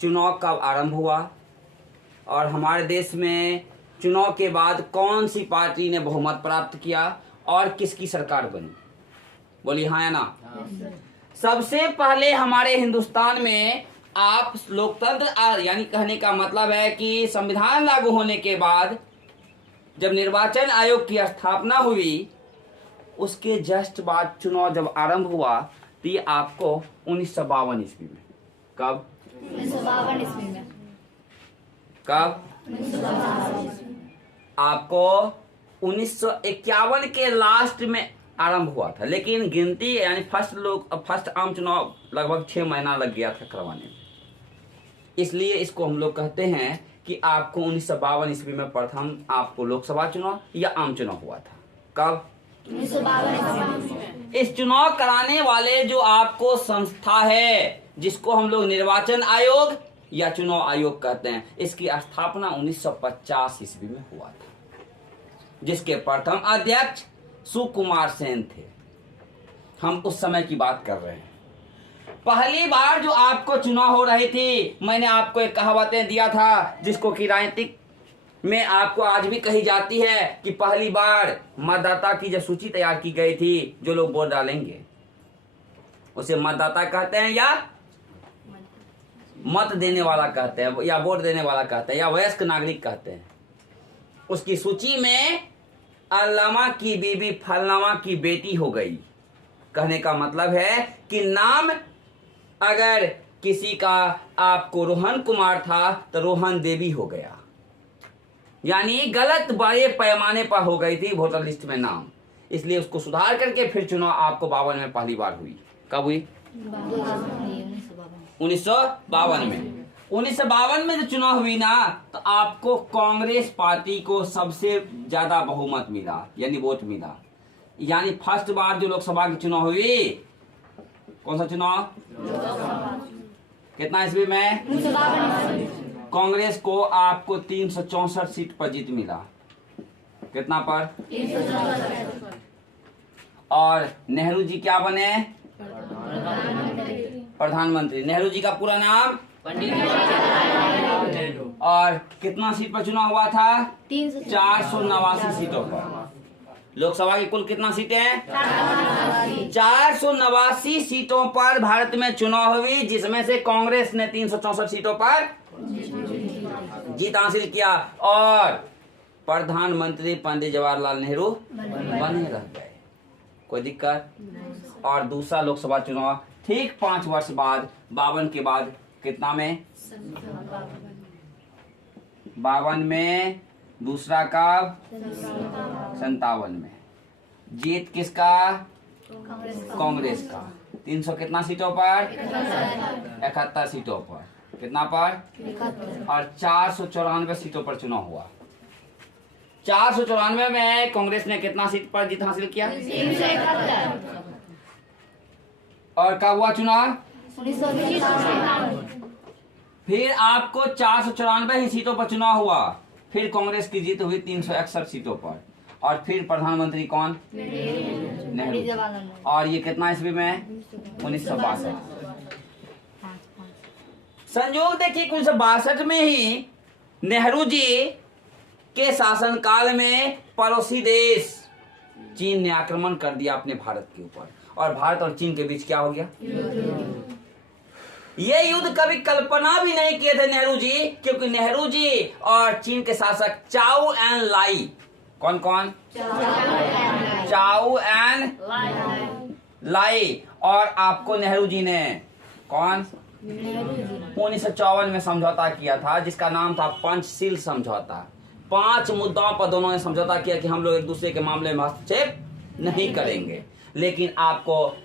चुनाव कब आरंभ हुआ और हमारे देश में चुनाव के बाद कौन सी पार्टी ने बहुमत प्राप्त किया और किसकी सरकार बनी? बोलिए हाँ या ना। सबसे पहले हमारे हिंदुस्तान में आप लोकतंत्र यानी कहने का मतलब है कि संविधान लागू होने के बाद जब निर्वाचन आयोग की स्थापना हुई, उसके जस्ट बाद चुनाव जब आरंभ हुआ तो ये आपको 1952 ईस्वी में। कब? 1952 ईस्वी में। कब? आपको 1951 के लास्ट में आरंभ हुआ था, लेकिन गिनती यानी फर्स्ट आम चुनाव लगभग 6 महीना लग गया था करवाने में। इसलिए इसको हम लोग कहते हैं कि आपको 1952 ईस्वी में प्रथम आपको लोकसभा चुनाव या आम चुनाव हुआ था। कब? 1952। इस चुनाव कराने वाले जो आपको संस्था है जिसको हम लोग निर्वाचन आयोग या चुनाव आयोग कहते हैं, इसकी स्थापना 1950 ईस्वी में हुआ था, जिसके प्रथम अध्यक्ष सुकुमार सेन थे। हम उस समय की बात कर रहे हैं। पहली बार जो आपको चुनाव हो रही थी, मैंने आपको एक कहावतें दिया था जिसको कि राजनीतिक में आपको आज भी कही जाती है कि पहली बार मतदाता की जब सूची तैयार की गई थी, जो लोग वोट डालेंगे उसे मतदाता कहते हैं या मत देने वाला कहते हैं या वोट देने वाला कहते हैं या वयस्क नागरिक कहते हैं। उसकी सूची में अल्लामा की बीबी फलनामा की बेटी हो गई। कहने का मतलब है कि नाम अगर किसी का आपको रोहन कुमार था तो रोहन देवी हो गया, यानी गलत बड़े पैमाने पर हो गई थी वोटर लिस्ट में नाम। इसलिए उसको सुधार करके फिर चुनाव आपको 52 में पहली बार हुई। कब हुई? 1952 में। 1952 में जो चुनाव हुई ना, तो आपको कांग्रेस पार्टी को सबसे ज्यादा बहुमत मिला, यानी वोट मिला। यानी फर्स्ट बार जो लोकसभा की चुनाव हुई, कौन सा चुनाव? कितना ईस्वी में? 1952। कांग्रेस को आपको 364 सीट पर जीत मिला। कितना पर? 364। और नेहरू जी क्या बने? प्रधानमंत्री। नेहरू जी का पूरा नाम? पंडित जवाहरलाल नेहरू। और कितना सीट पर चुनाव हुआ था? 489 सीटों पर। लोकसभा की कुल कितना सीटें हैं? 489 सीटों पर भारत में चुनाव हुई, जिसमें से कांग्रेस ने 364 सीटों पर जीत हासिल किया और प्रधानमंत्री पंडित जवाहरलाल नेहरू बने रह गए। कोई दिक्कत? और दूसरा लोकसभा चुनाव ठीक 5 वर्ष बाद, 52 के बाद कितना में? 52 में। दूसरा कब? 57 में। जीत किसका? कांग्रेस का। 300 कितना सीटों पर? 71 सीटों पर। कितना पर? और 494 सीटों पर चुनाव हुआ। 494 में कांग्रेस ने कितना सीट पर जीत हासिल किया? 371। और कब हुआ चुनाव? 1991। फिर आपको 494 ही सीटों पर चुनाव हुआ। फिर कांग्रेस की जीत हुई 361 सीटों पर। और फिर प्रधानमंत्री कौन? नेहरू। और ये कितना ईस्वी में? 1962। संयोग देखिए 1962 में ही नेहरू जी के शासनकाल में पड़ोसी देश चीन ने आक्रमण कर दिया अपने भारत के ऊपर, और भारत और चीन के बीच क्या हो गया? ये युद्ध कभी कल्पना भी नहीं किए थे नेहरू जी, क्योंकि नेहरू जी और चीन के शासक चाउ एन लाई, कौन कौन? चाउ एन लाई। और आपको नेहरू जी ने कौन? 1954 में समझौता किया था, जिसका नाम था पंचशील समझौता। 5 मुद्दाओं पर दोनों ने समझौता किया कि हम लोग एक दूसरे के मामले में हस्तक्षेप नहीं करेंगे। लेकिन आपको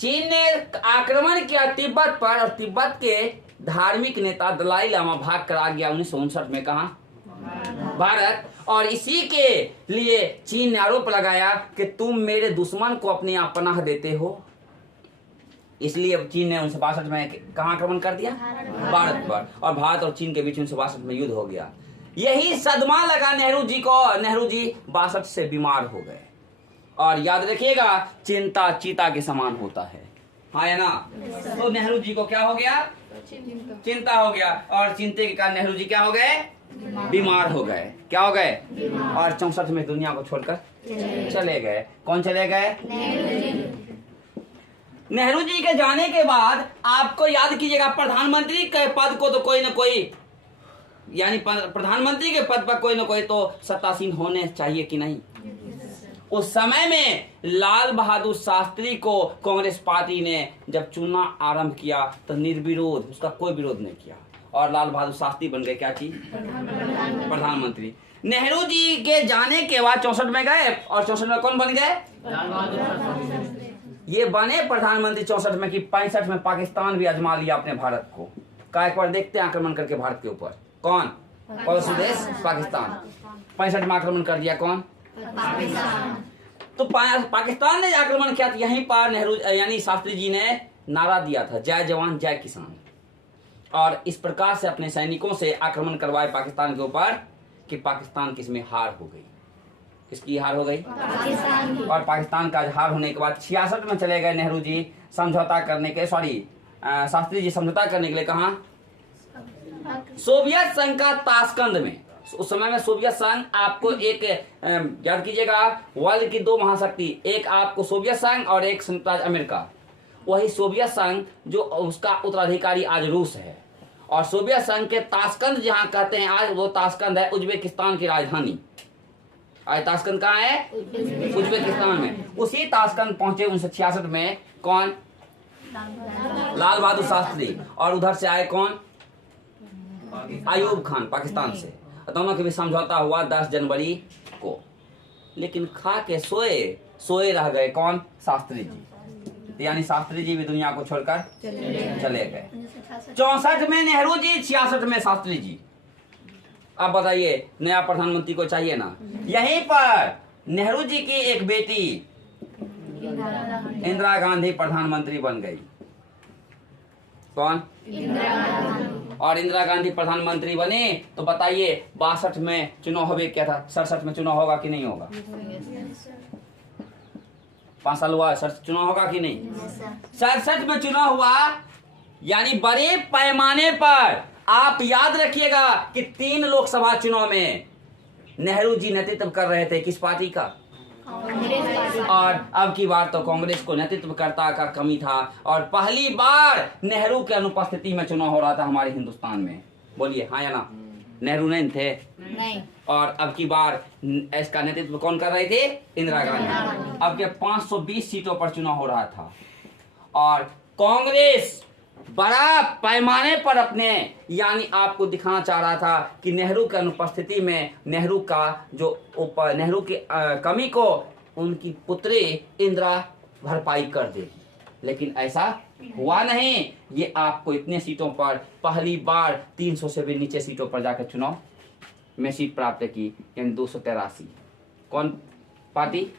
चीन ने आक्रमण किया तिब्बत पर, और तिब्बत के धार्मिक नेता दलाई लामा भाग कर आ गया 1959 में। कहा? भारत। और इसी के लिए चीन ने आरोप लगाया कि तुम मेरे दुश्मन को अपने यहाँ पनाह देते हो। इसलिए चीन ने 1962 में कहाँ आक्रमण कर दिया? भारत पर। और भारत और चीन के बीच 1962 में युद्ध हो गया। यही सदमा लगा नेहरू जी को। नेहरू जी 62 से बीमार हो गए। और याद रखिएगा, चिंता चीता के समान होता है। हाँ या ना? तो नेहरू जी को क्या हो गया? चिंता हो गया, और चिंता के कारण नेहरू जी क्या हो गए? बीमार हो गए। क्या हो गए? और 64 में दुनिया को छोड़कर चले गए। कौन चले गए? नेहरू जी के जाने के बाद आपको याद कीजिएगा, प्रधानमंत्री के पद को तो कोई ना कोई, यानी प्रधानमंत्री के पद पर कोई ना कोई तो सत्तासीन होने चाहिए कि नहीं? उस समय में लाल बहादुर शास्त्री को कांग्रेस पार्टी ने जब चुनना आरंभ किया तो निर्विरोध, उसका कोई विरोध नहीं किया, और लाल बहादुर शास्त्री बन गए क्या चीज? प्रधानमंत्री। नेहरू जी के जाने के बाद 64 में गए, और 64 में कौन बन गए? ये बने प्रधानमंत्री 64 में कि 65 में पाकिस्तान भी आजमा लिया अपने भारत को। का एक बार देखते हैं आक्रमण करके भारत के ऊपर। कौन देश? पाकिस्तान। 65 में आक्रमण कर दिया कौन? तो पाकिस्तान ने आक्रमण किया, यहीं पर नेहरू यानी शास्त्री जी ने नारा दिया था, जय जवान जय किसान, और इस प्रकार से अपने सैनिकों से आक्रमण करवाए पाकिस्तान के ऊपर कि पाकिस्तान किसमें हार हो गई। किसकी हार हो गई? और पाकिस्तान का हार होने के बाद 66 में चले गए नेहरू जी समझौता करने के, शास्त्री जी समझौता करने के लिए कहा? सोवियत संघ का ताशकंद में। उस समय में सोवियत संघ आपको एक याद कीजिएगा, वर्ल्ड की दो महाशक्ति, एक आपको सोवियत संघ और एक संयुक्त राज्य अमेरिका। वही सोवियत संघ जो उसका उत्तराधिकारी आज रूस है, और सोवियत संघ के ताशकंद जहां कहते हैं आज, वो ताशकंद है उज्बेकिस्तान की राजधानी। आज ताशकंद कहाँ है? उज्बेकिस्तान में। उसी ताशकंद पहुंचे 1966 में कौन? लाल बहादुर शास्त्री। और उधर से आए कौन? आयूब खान पाकिस्तान से। दोनों के भी समझौता हुआ 10 जनवरी को, लेकिन खा के सोए रह गए कौन? शास्त्री जी। यानी शास्त्री जी भी दुनिया को छोड़कर चले गए। 64 में नेहरू जी, 66 में शास्त्री जी। अब बताइए, नया प्रधानमंत्री को चाहिए ना? यहीं पर नेहरू जी की एक बेटी इंदिरा गांधी प्रधानमंत्री बन गई। कौन? और इंदिरा गांधी प्रधानमंत्री बने तो बताइए 62 में चुनाव हो क्या था? 67 में चुनाव होगा कि नहीं होगा? 5 साल हुआ, चुनाव होगा कि नहीं? 67 में चुनाव हुआ, यानी बड़े पैमाने पर आप याद रखिएगा कि 3 लोकसभा चुनाव में नेहरू जी नेतृत्व कर रहे थे। किस पार्टी का? और अब की बार तो कांग्रेस को नेतृत्वकर्ता का कमी था, और पहली बार नेहरू की अनुपस्थिति में चुनाव हो रहा था हमारे हिंदुस्तान में। बोलिए हाँ या ना? नेहरू नहीं थे। नहीं। और अब की बार इसका नेतृत्व कौन कर रहे थे? इंदिरा गांधी। अब के 520 सीटों पर चुनाव हो रहा था, और कांग्रेस बड़ा पैमाने पर अपने यानी आपको दिखाना चाह रहा था कि नेहरू की अनुपस्थिति में नेहरू की कमी को उनकी पुत्री इंदिरा भरपाई कर देगी, लेकिन ऐसा हुआ नहीं। ये आपको इतने सीटों पर पहली बार 300 से भी नीचे सीटों पर जाकर चुनाव में सीट प्राप्त की, यानी 283। कौन पार्टी?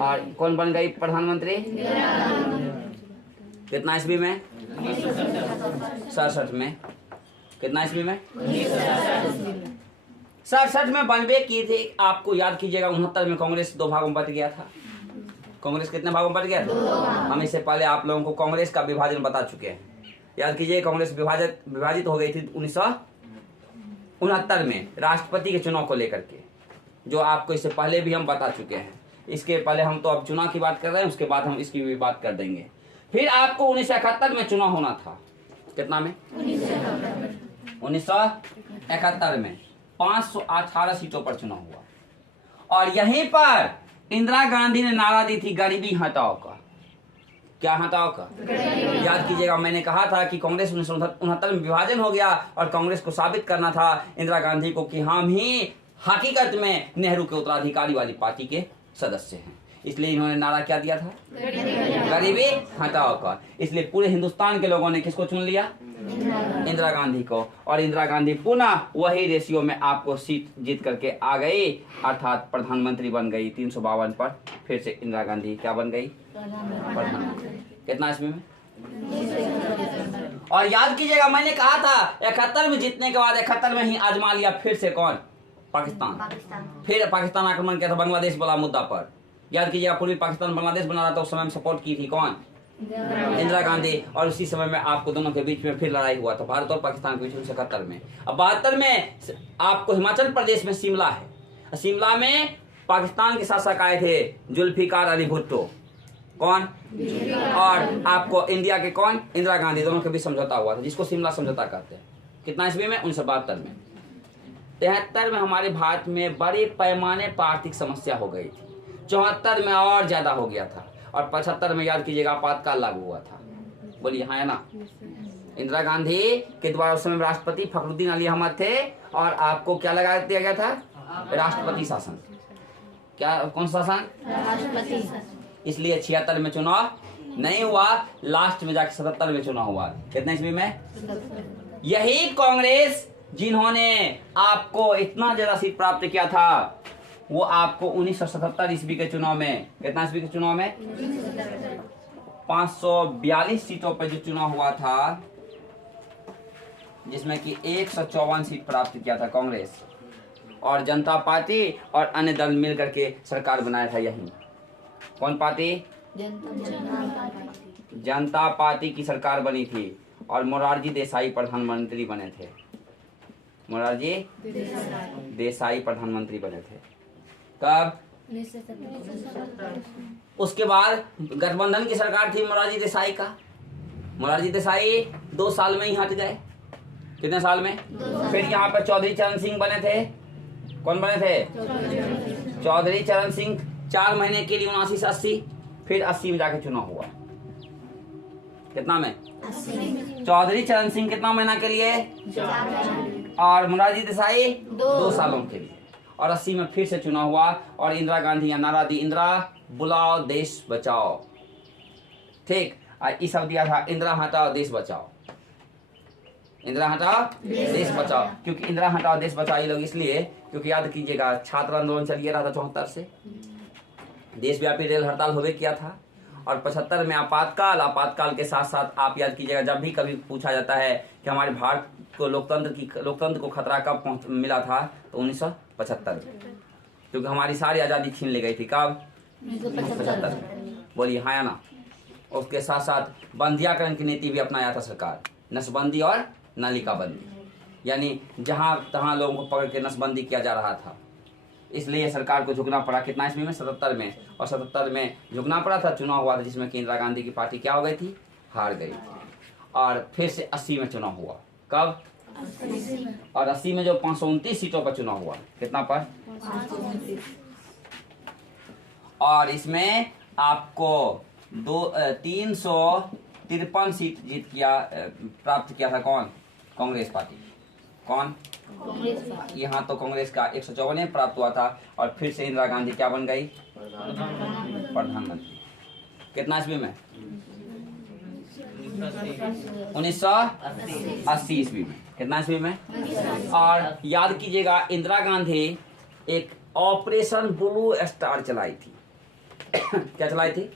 और कौन बन गई प्रधानमंत्री? कितना ईस्वी में? 67 में। कितना ईस्वी में? 67 में बनवे की थी। आपको याद कीजिएगा 69 में कांग्रेस 2 भागों में बट गया था। कांग्रेस कितने भागों में बट गया था? हम इससे पहले आप लोगों को कांग्रेस का विभाजन बता चुके हैं। याद कीजिए, कांग्रेस विभाजित हो गई थी 1969 में राष्ट्रपति के चुनाव को लेकर के, जो आपको इससे पहले भी हम बता चुके हैं। इसके पहले हम तो अब चुनाव की बात कर रहे हैं, उसके बाद हम इसकी भी बात कर देंगे। फिर आपको 1971 में चुनाव होना था। कितना में? 1971 में 518 सीटों पर चुनाव हुआ, और यहीं पर इंदिरा गांधी ने नारा दी थी, गरीबी हटाओ का। क्या हटाओ का? याद कीजिएगा, मैंने कहा था कि कांग्रेस 1969 में विभाजन हो गया, और कांग्रेस को साबित करना था इंदिरा गांधी को कि हम ही हकीकत में नेहरू के उत्तराधिकारी वाली पार्टी के सदस्य हैं। इसलिए इन्होंने नारा क्या दिया था? गरीबी हटाओ का। इसलिए पूरे हिंदुस्तान के लोगों ने किसको चुन लिया? इंदिरा गांधी को। और इंदिरा गांधी पुनः वही रेशियो में आपको सीट जीत करके आ गई, अर्थात प्रधानमंत्री बन गई। 352 पर फिर से इंदिरा गांधी क्या बन गई? प्रधानमंत्री। कितना इसमें में? और याद कीजिएगा, मैंने कहा था 71 में जीतने के बाद 71 में ही आजमा लिया फिर से कौन? पाकिस्तान। फिर पाकिस्तान आक्रमण किया था बांग्लादेश वाला मुद्दा पर। याद कीजिएगा, पूर्वी पाकिस्तान बांग्लादेश बना रहा था, उस समय में सपोर्ट की थी कौन? इंदिरा गांधी। और उसी समय में आपको दोनों के बीच में फिर लड़ाई हुआ था, भारत और पाकिस्तान के बीच में 77 में। अब 72 में आपको हिमाचल प्रदेश में शिमला है, शिमला में पाकिस्तान के शासक आए थे जुल्फिकार अली भुट्टो, कौन, और आपको इंडिया के कौन, इंदिरा गांधी, दोनों के बीच समझौता हुआ था जिसको शिमला समझौता कहते हैं। कितना ईस्वी में? 1972 में। 73 में हमारे भारत में बड़े पैमाने पर आर्थिक समस्या हो गई थी, 74 में और ज्यादा हो गया था, और 75 में याद कीजिएगा आपातकाल लागू हुआ था। बोलिए हाँ या ना? इंदिरा गांधी के द्वारा उस समय राष्ट्रपति फखरुद्दीन अली अहमद थे, और आपको क्या लगा दिया गया था? राष्ट्रपति शासन। क्या, कौन सा शासन? राष्ट्रपति। इसलिए 76 में चुनाव नहीं हुआ, लास्ट में जाके 77 में चुनाव हुआ। कितने ईस्वी में? यही कांग्रेस जिन्होंने आपको इतना ज्यादा सीट प्राप्त किया था, वो आपको 1977 ईस्वी के चुनाव में, कितना ईस्वी के चुनाव में? 542 सीटों पर जो चुनाव हुआ था, जिसमें कि 154 सीट प्राप्त किया था कांग्रेस, और जनता पार्टी और अन्य दल मिल करके सरकार बनाया था। यही कौन पार्टी? जनता पार्टी की सरकार बनी थी, और मोरारजी देसाई प्रधानमंत्री बने थे। मोरारजी देसाई प्रधानमंत्री बने थे। कब? उसके बाद गठबंधन की सरकार थी मोरारजी देसाई का। मोरारजी देसाई 2 साल में ही हट गए। कितने साल में? फिर यहाँ पर चौधरी चरण सिंह बने थे। कौन बने थे? चौधरी चरण सिंह 4 महीने के लिए 79 से 80, फिर 80 में जाके चुनाव हुआ। कितना में? 80। चौधरी चरण सिंह कितना महीना के लिए? 4। और मोरारजी देसाई 2 सालों के लिए, और 80 में फिर से चुनाव हुआ, और इंदिरा गांधी या नारा दी, इंदिरा बुलाओ देश बचाओ। ठीक, ये सब दिया था, इंदिरा हटाओ देश बचाओ, इंदिरा हटाओ देश बचाओ। क्योंकि इंदिरा हटाओ देश बचाओ ये लोग इसलिए, क्योंकि याद कीजिएगा छात्र आंदोलन चलिए रहा था 74 से, देशव्यापी रेल हड़ताल होवे किया था, और 75 में आपातकाल के साथ साथ आप याद कीजिएगा, जब भी कभी पूछा जाता है कि हमारे भारत को लोकतंत्र को खतरा कब मिला था, तो 1975 में, क्योंकि हमारी सारी आज़ादी छीन ली गई थी। कब? 1975। बोलिए हाँ या ना? उसके साथ साथ बंदियाकरण की नीति भी अपनाया था सरकार, नसबंदी और नलिका बंदी, यानी जहां तहां लोगों को पकड़ के नसबंदी किया जा रहा था, इसलिए सरकार को झुकना पड़ा। कितना ईस्वी में? 77 में। और 77 में झुकना पड़ा था, चुनाव हुआ था जिसमें कि इंदिरा गांधी की पार्टी क्या हो गई थी? हार गई थी। और फिर से 80 में चुनाव हुआ। कब? 80 में। और 80 में जो 529 सीटों पर चुनाव हुआ। कितना पर? 529। और इसमें आपको 353 सीट प्राप्त किया था। कौन? कांग्रेस पार्टी। कौन? यहाँ तो कांग्रेस का 154 प्राप्त हुआ था, और फिर से इंदिरा गांधी क्या बन गई? प्रधानमंत्री। कितना ईस्वी में? 1980 ईस्वी में। कितना ईस्वी में? और याद कीजिएगा, इंदिरा गांधी एक ऑपरेशन ब्लू स्टार चलाई थी। क्या चलाई थी?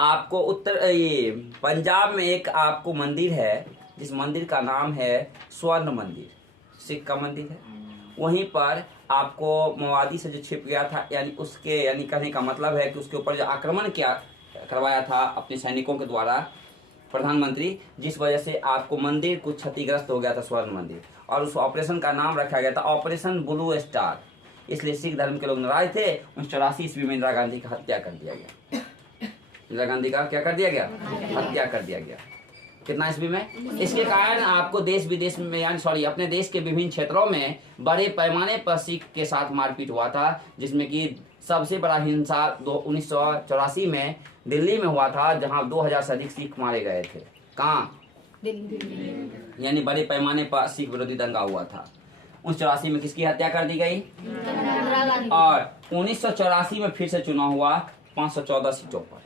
आपको ये पंजाब में एक आपको मंदिर है, जिस मंदिर का नाम है स्वर्ण मंदिर, सिख का मंदिर है। वहीं पर आपको माओवादी से जो छिप गया था, यानी कहने का मतलब है कि उसके ऊपर जो आक्रमण करवाया था अपने सैनिकों के द्वारा प्रधानमंत्री, जिस वजह से आपको मंदिर कुछ क्षतिग्रस्त हो गया था, स्वर्ण मंदिर, और उस ऑपरेशन का नाम रखा गया था ऑपरेशन ब्लू स्टार। इसलिए सिख धर्म के लोग नाराज थे। 1984 ईस्वी में इंदिरा गांधी का हत्या कर दिया गया। इंदिरा गांधी का क्या कर दिया गया? हत्या कर दिया गया। कितना ईस्वी में? इसके कारण आपको देश विदेश में अपने देश के विभिन्न क्षेत्रों में बड़े पैमाने पर सिख के साथ मारपीट हुआ था, जिसमें कि सबसे बड़ा हिंसा 1984 में दिल्ली में हुआ था, जहां 2000 से अधिक सिख मारे गए थे। कहाँ? दिल्ली। यानी बड़े पैमाने पर सिख विरोधी दंगा हुआ था। 1984 में किसकी हत्या कर दी गई? और 1984 में फिर से चुनाव हुआ 514 सीटों पर।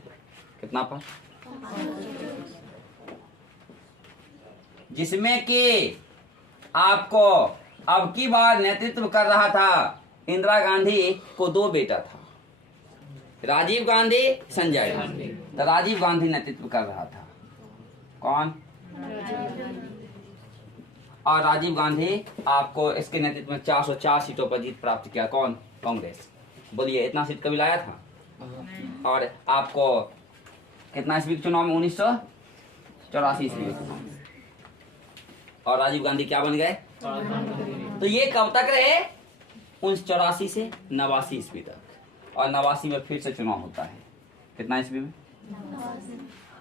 कितना पर? जिसमें कि आपको अब की बार नेतृत्व कर रहा था इंदिरा गांधी को 2 बेटा था, राजीव गांधी, संजय गांधी। तो राजीव गांधी नेतृत्व कर रहा था। कौन? और राजीव गांधी आपको इसके नेतृत्व में 404 सीटों पर जीत प्राप्त किया। कौन? कांग्रेस। बोलिए इतना सीट कभी लाया था? और आपको कितना ईस्वी के चुनाव में? 1984 ईस्वी के चुनाव में। और राजीव गांधी क्या बन गए? तो ये कब तक रहे? 1984 से 89 ईस्वी तक। और 89 में फिर से चुनाव होता है। कितना ईस्वी में?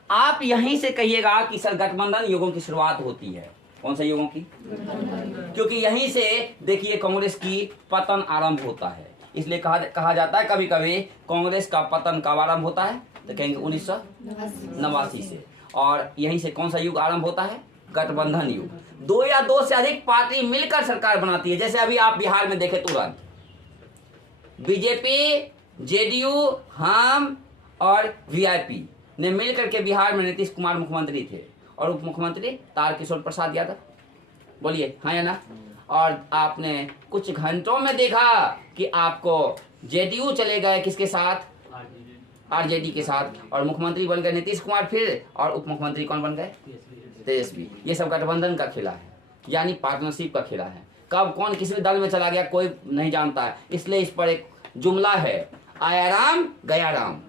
आप यहीं से कहिएगा कि सर गठबंधन युगों की शुरुआत होती है। कौन से युगों की? क्योंकि यहीं से देखिए कांग्रेस की पतन आरंभ होता है। इसलिए कहा जाता है कभी कभी कांग्रेस का पतन कब आरंभ होता है? तो कहेंगे 1989 से। और यहीं से कौन सा युग आरंभ होता है? गठबंधन युग। दो या दो से अधिक पार्टी मिलकर सरकार बनाती है। जैसे अभी आप बिहार में देखे तुरंत बीजेपी, जेडीयू, हम और वीआईपी ने मिलकर के बिहार में नीतीश कुमार मुख्यमंत्री थे और उप मुख्यमंत्री तारकिशोर प्रसाद यादव। बोलिए हाँ या ना? और आपने कुछ घंटों में देखा कि आपको जेडीयू चले गए किसके साथ? आरजेडी के साथ। और मुख्यमंत्री बन गए नीतीश कुमार फिर, और उप मुख्यमंत्री कौन बन गए? तेजस्वी। ये सब गठबंधन का खेला है, यानी पार्टनरशिप का खेला है। कब कौन किसी भी दल में चला गया कोई नहीं जानता है। इसलिए इस पर एक जुमला है, आया राम गया राम।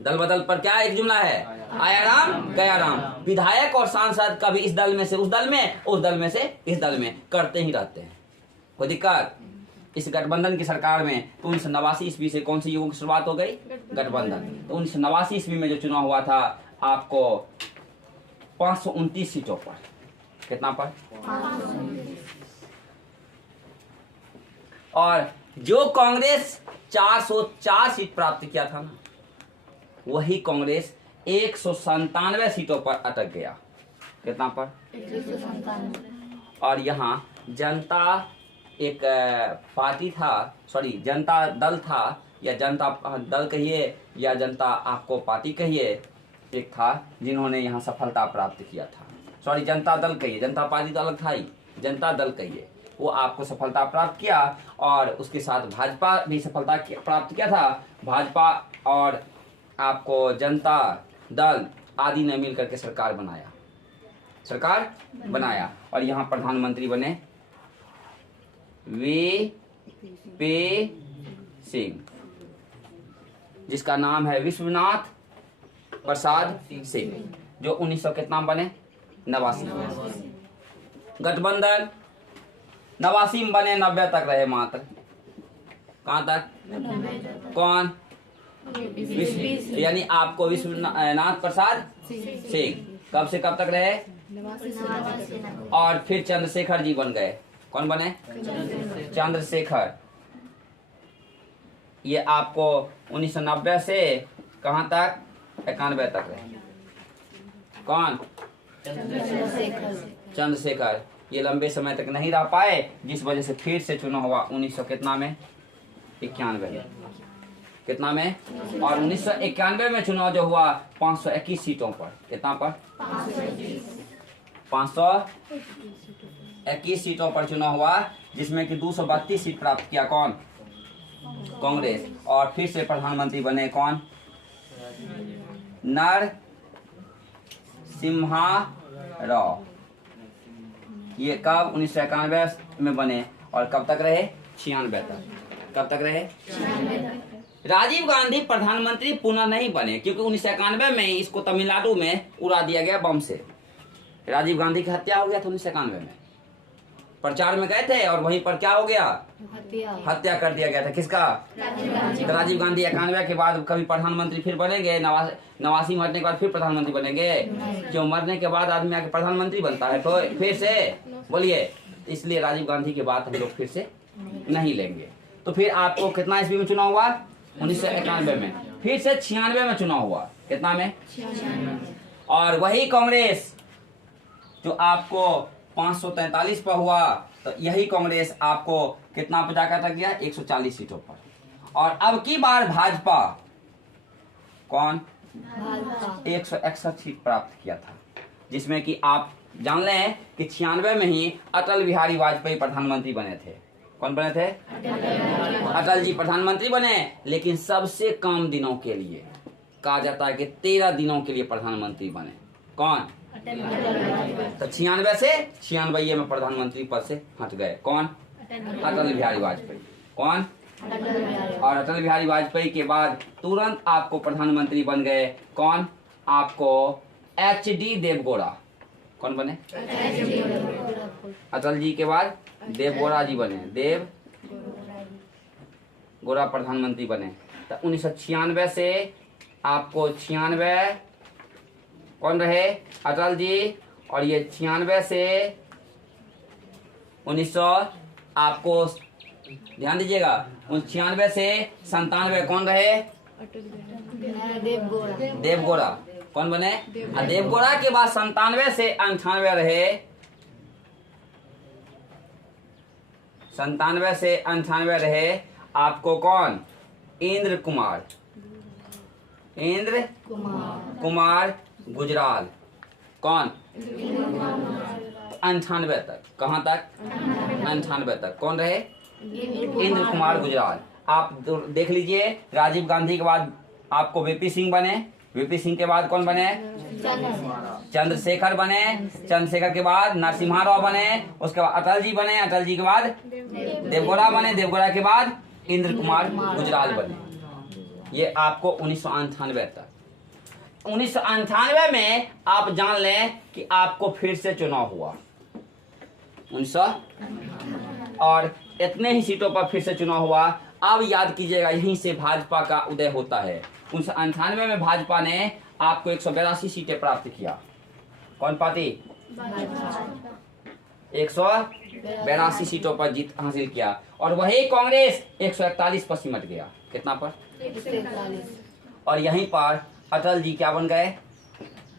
दल बदल पर क्या एक जुमला है? आया राम गया राम। विधायक और सांसद कभी इस दल में से उस दल में, उस दल में से इस दल में करते ही रहते हैं। कोई दिक्कत? इस गठबंधन की सरकार में तो 1989 ईस्वी से कौन सी युगों की शुरुआत हो गई? गठबंधन। तो 1989 ईस्वी में जो चुनाव हुआ था आपको 529 सीटों पर। कितना पर? और जो कांग्रेस 404 सीट प्राप्त किया था ना, वही कांग्रेस 197 सीटों पर अटक गया। कितना पर? 197। और यहाँ जनता एक पार्टी था, सॉरी जनता दल था, या जनता दल कहिए या जनता आपको पार्टी कहिए, एक था जिन्होंने यहाँ सफलता प्राप्त किया था। सॉरी जनता दल कहिए, जनता पार्टी तो अलग था ही, जनता दल कहिए, वो आपको सफलता प्राप्त किया। और उसके साथ भाजपा भी सफलता प्राप्त किया था। भाजपा और आपको जनता दल आदि ने मिलकर के सरकार बनाया और यहाँ प्रधानमंत्री बने वीपी सिंह, जिसका नाम है विश्वनाथ प्रसाद सिंह, जो 1900 कितना बने? 89। गठबंधन 89 में बने, 90 तक रहे मात्र। कहाँ तक? कौन? यानी आपको विश्वनाथ प्रसाद सिंह कब से कब तक रहे? और फिर चंद्रशेखर जी बन गए। कौन बने? चंद्रशेखर। ये आपको 1990 से कहां तक? 91 तक रहे। कौन? चंद्रशेखर। ये लंबे समय तक नहीं रह पाए, जिस वजह से फिर से चुनाव हुआ 1900 कितना में? 91 में। कितना में? और 1991 में चुनाव जो हुआ 521 सीटों पर। कितना पर? 521 सीटों पर चुनाव हुआ, जिसमें कि 232 सीट प्राप्त किया कौन? कांग्रेस। और फिर से प्रधानमंत्री बने कौन? नरसिम्हा राव। ये कब? 1991 में बने और कब तक रहे? 96 तक। कब तक रहे? राजीव गांधी प्रधानमंत्री पुनः नहीं बने, क्योंकि 1991 में इसको तमिलनाडु में उड़ा दिया गया बम से। राजीव गांधी की हत्या हो गया था 1991 में। प्रचार में गए थे और वहीं पर क्या हो गया? हत्या कर दिया गया था। किसका? तो राजीव गांधी 91 के बाद कभी प्रधानमंत्री फिर बनेंगे? 89 मरने के बाद फिर प्रधानमंत्री बनेंगे? क्यों? मरने के बाद आदमी आके प्रधानमंत्री बनता है तो फिर से? बोलिए। इसलिए राजीव गांधी की बात हम लोग फिर से नहीं लेंगे। तो फिर आपको कितना ईस्वी में चुनाव हुआ? 1991 में। फिर से 96 में चुनाव हुआ। कितना में? और वही कांग्रेस जो आपको 543 पर हुआ, तो यही कांग्रेस आपको कितना पे जाकर तक गया? 140 सीटों पर। और अब की बार भाजपा कौन? 161 सीट प्राप्त किया था, जिसमें कि आप जान लें कि 96 में ही अटल बिहारी वाजपेयी प्रधानमंत्री बने थे। कौन बने थे? अटल जी प्रधानमंत्री बने, लेकिन सबसे कम दिनों के लिए, कहा जाता है कि 13 दिनों के लिए प्रधानमंत्री बने। कौन? तो 96 से 96 में प्रधानमंत्री पद से हट गए। कौन? अटल बिहारी वाजपेयी। कौन? और अटल बिहारी वाजपेयी के बाद तुरंत आपको प्रधानमंत्री बन गए कौन? आपको HD देवगौड़ा। कौन बने? अटल जी के बाद देवगौड़ा जी बने, देवगौड़ा प्रधानमंत्री बने। तो 1996 से आपको 96 कौन रहे? अटल जी। और ये 96 से 1900 आपको ध्यान दीजिएगा, 96 से 97 कौन रहे? देवगौड़ा। कौन बने? देवगौड़ा के बाद 97 से 98 रहे, 97 से 98 रहे आपको कौन? इंद्र कुमार गुजराल। कौन? 98 तक। कहाँ तक? 98 तक कौन रहे? इंद्र कुमार गुजराल। आप देख लीजिए, राजीव गांधी के बाद आपको VP सिंह बने, VP सिंह के बाद कौन बने? चंद्रशेखर बने, चंद्रशेखर के बाद नरसिम्हा राव बने, उसके बाद अटल जी बने, अटल जी के बाद देवगौड़ा बने, देवगौड़ा के बाद इंद्र कुमार गुजराल बने। ये आपको 1998 तक। 1998 में आप जान लें कि आपको फिर से चुनाव हुआ 1900 और इतने ही सीटों पर फिर से चुनाव हुआ। अब याद कीजिएगा, यहीं से भाजपा का उदय होता है। 1998 में भाजपा ने आपको 182 सीटें प्राप्त किया। कौन पार्टी? 182 सीटों पर जीत हासिल किया। और वही कांग्रेस 141 पर सिमट गया। कितना पर? 141। और यहीं पर अटल जी क्या बन गए?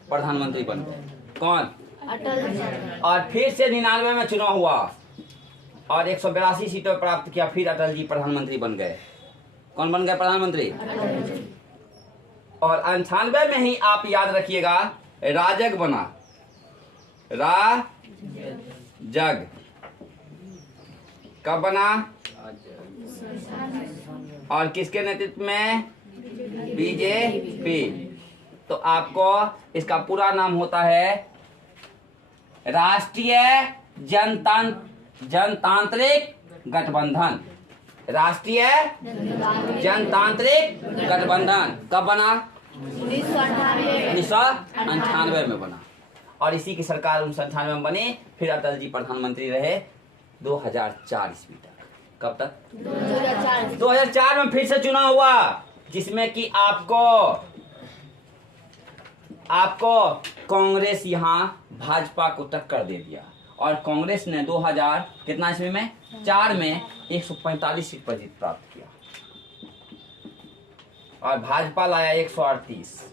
प्रधानमंत्री बन गए। कौन? अटल जी। और फिर से 99 में चुनाव हुआ और 182 सीटों प्राप्त किया। फिर अटल जी प्रधानमंत्री बन गए। कौन बन गए प्रधानमंत्री? और 98 में ही आप याद रखिएगा, राजग बना, राजग। कब बना? और किसके नेतृत्व में? बीजेपी। तो आपको इसका पूरा नाम होता है राष्ट्रीय जनतांत्रिक गठबंधन। राष्ट्रीय जनतांत्रिक गठबंधन कब बना? 1998 में बना। और इसी की सरकार 1998 में बनी। फिर अटल जी प्रधानमंत्री रहे 2004 ईस्वी तक। कब तक? 2004 में फिर से चुनाव हुआ, जिसमें कि आपको कांग्रेस यहाँ भाजपा को टक्कर दे दिया। और कांग्रेस ने 2000 कितना ईस्वी में? 4 में 145 सीट पर जीत प्राप्त किया। और भाजपा लाया 138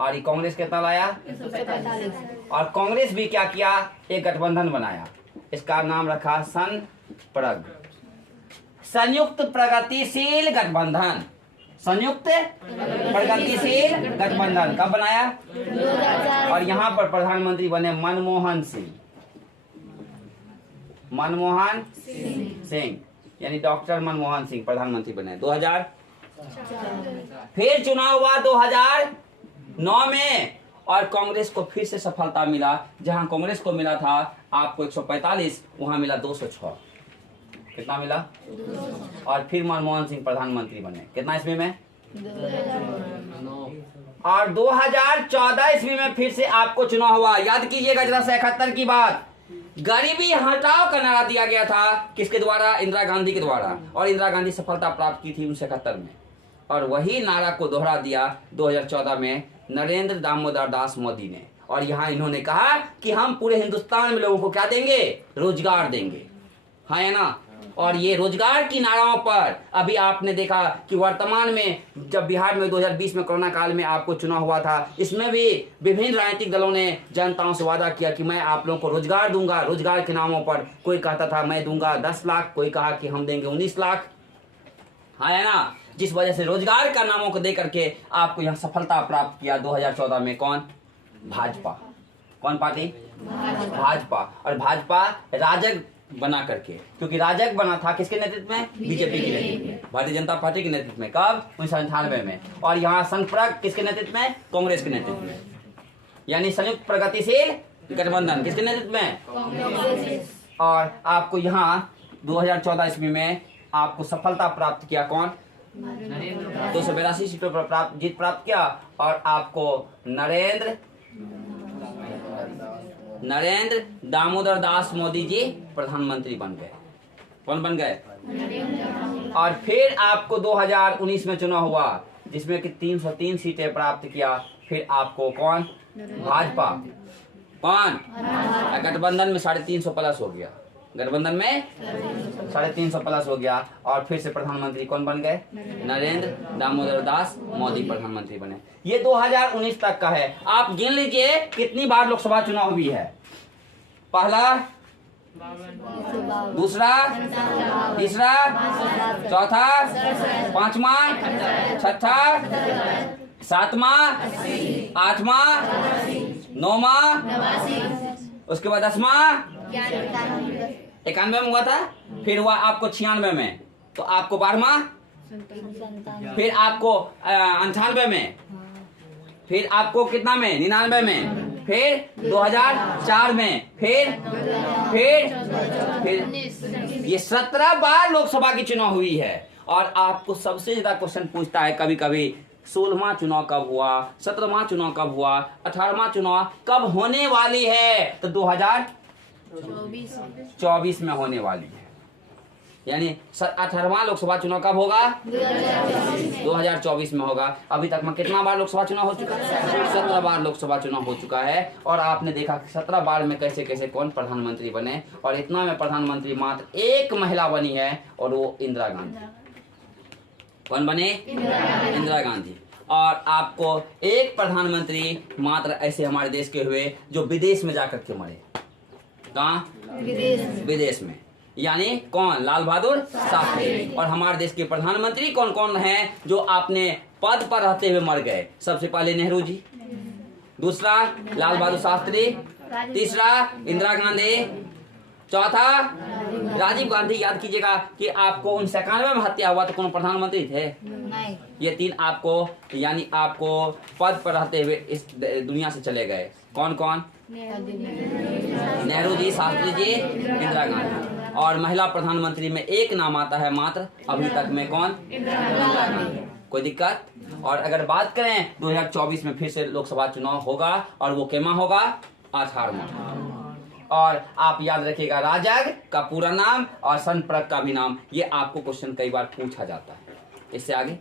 और ये कांग्रेस कितना लाया? 145। और कांग्रेस भी क्या किया? एक गठबंधन बनाया। इसका नाम रखा संयुक्त प्रगतिशील गठबंधन। संयुक्त प्रगतिशील गठबंधन कब बनाया? 2004। और यहाँ पर प्रधानमंत्री बने मनमोहन सिंह, यानी डॉक्टर मनमोहन सिंह प्रधानमंत्री बने 2000। फिर चुनाव हुआ 2009 में और कांग्रेस को फिर से सफलता मिला। जहां कांग्रेस को मिला था आपको 145, वहां मिला 206। कितना मिला? और फिर मनमोहन सिंह प्रधानमंत्री बने। कितना ईस्वी में? 2009। और 2014 ईस्वी में फिर से आपको चुनाव हुआ। याद कीजिएगा जरा 71 की बात। गरीबी हटाओ का नारा दिया गया था। किसके द्वारा? इंदिरा गांधी के द्वारा। और इंदिरा गांधी सफलता प्राप्त की थी 1971 में। और वही नारा को दोहरा दिया 2014 में नरेंद्र दामोदर दास मोदी ने। और यहाँ इन्होंने कहा कि हम पूरे हिंदुस्तान में लोगों को क्या देंगे? रोजगार देंगे। हाँ या ना? और ये रोजगार की नाराओं पर अभी आपने देखा कि वर्तमान में जब बिहार में 2020 में कोरोना काल में आपको चुनाव हुआ था, इसमें भी विभिन्न राजनीतिक दलों ने जनताओं से वादा किया कि मैं आप लोगों को रोजगार दूंगा। रोजगार के नामों पर कोई कहता था मैं दूंगा 10 लाख, कोई कहा कि हम देंगे 19 लाख। हाँ है ना? जिस वजह से रोजगार का नामों को दे करके आपको यहाँ सफलता प्राप्त किया 2014 में। कौन? भाजपा। कौन पार्टी? भाजपा। और भाजपा राजग बना करके, क्योंकि राजग बना था किसके नेतृत्व में? बीजेपी के नेतृत्व में, भारतीय जनता पार्टी के नेतृत्व में। कब? 1998 में। और यहाँ संप्रग किसके नेतृत्व में? कांग्रेस के नेतृत्व में। यानी संयुक्त प्रगतिशील गठबंधन किसके नेतृत्व में? कांग्रेस। और आपको यहाँ 2014 ईस्वी में आपको सफलता प्राप्त किया कौन? 282 सीटों पर जीत प्राप्त किया और आपको नरेंद्र दामोदर दास मोदी जी प्रधानमंत्री बन गए। कौन बन गए? और फिर आपको 2019 में चुनाव हुआ जिसमें कि 303 सीटें प्राप्त किया। फिर आपको कौन? भाजपा। कौन? गठबंधन में 350 प्लस हो गया। गठबंधन में 350 प्लस हो गया और फिर से प्रधानमंत्री कौन बन गए? नरेंद्र दामोदर दास मोदी प्रधानमंत्री बने। ये 2019 तक का है। आप गिन लीजिए कितनी बार लोकसभा चुनाव हुई है। पहला, दूसरा, तीसरा, चौथा, पांचवा, छठा, सातवां, आठवां, नौवां, उसके बाद 10वां, 91 में हुआ था। फिर हुआ आपको 96 में, तो आपको 12वां, फिर आपको 98 में, फिर आपको कितना में? 99 में, फिर 2004 में, फिर ये 17 बार लोकसभा की चुनाव हुई है। और आपको सबसे ज्यादा क्वेश्चन पूछता है कभी कभी 16वां चुनाव कब हुआ, 17वां चुनाव कब हुआ, 18वां चुनाव कब होने वाली है? तो 2024 में होने वाली है। यानी 18वां लोकसभा चुनाव कब होगा? 2024 में होगा। अभी तक में कितना बार लोकसभा चुनाव हो चुका है? 17 बार लोकसभा चुनाव हो चुका है। और आपने देखा 17 बार में कैसे कैसे कौन प्रधानमंत्री बने। और इतना में प्रधानमंत्री मात्र एक महिला बनी है और वो इंदिरा गांधी। कौन बने? इंदिरा गांधी। और आपको एक प्रधानमंत्री मात्र ऐसे हमारे देश के हुए जो विदेश में जाकर के मरे। कहाँ? विदेश में। यानी कौन? लाल बहादुर शास्त्री। और हमारे देश के प्रधानमंत्री कौन कौन हैं जो आपने पद पर रहते हुए मर गए? सबसे पहले नेहरू जी, दूसरा लाल बहादुर शास्त्री, तीसरा इंदिरा गांधी, चौथा राजीव गांधी। याद कीजिएगा कि आपको 1991 में हत्या हुआ तो कौन प्रधानमंत्री थे? नहीं। ये 3 आपको यानी आपको पद पर रहते हुए इस दुनिया से चले गए। कौन कौन? नेहरू जी, शास्त्री जी, इंदिरा गांधी। और महिला प्रधानमंत्री में एक नाम आता है मात्र अभी तक में। कौन? इंदिरा गांधी। कोई दिक्कत? और अगर बात करें 2024 में फिर से लोकसभा चुनाव होगा और वो केमा होगा? 18वां। और आप याद रखिएगा राजग का पूरा नाम और संप्रग का भी नाम। ये आपको क्वेश्चन कई बार पूछा जाता है। इससे आगे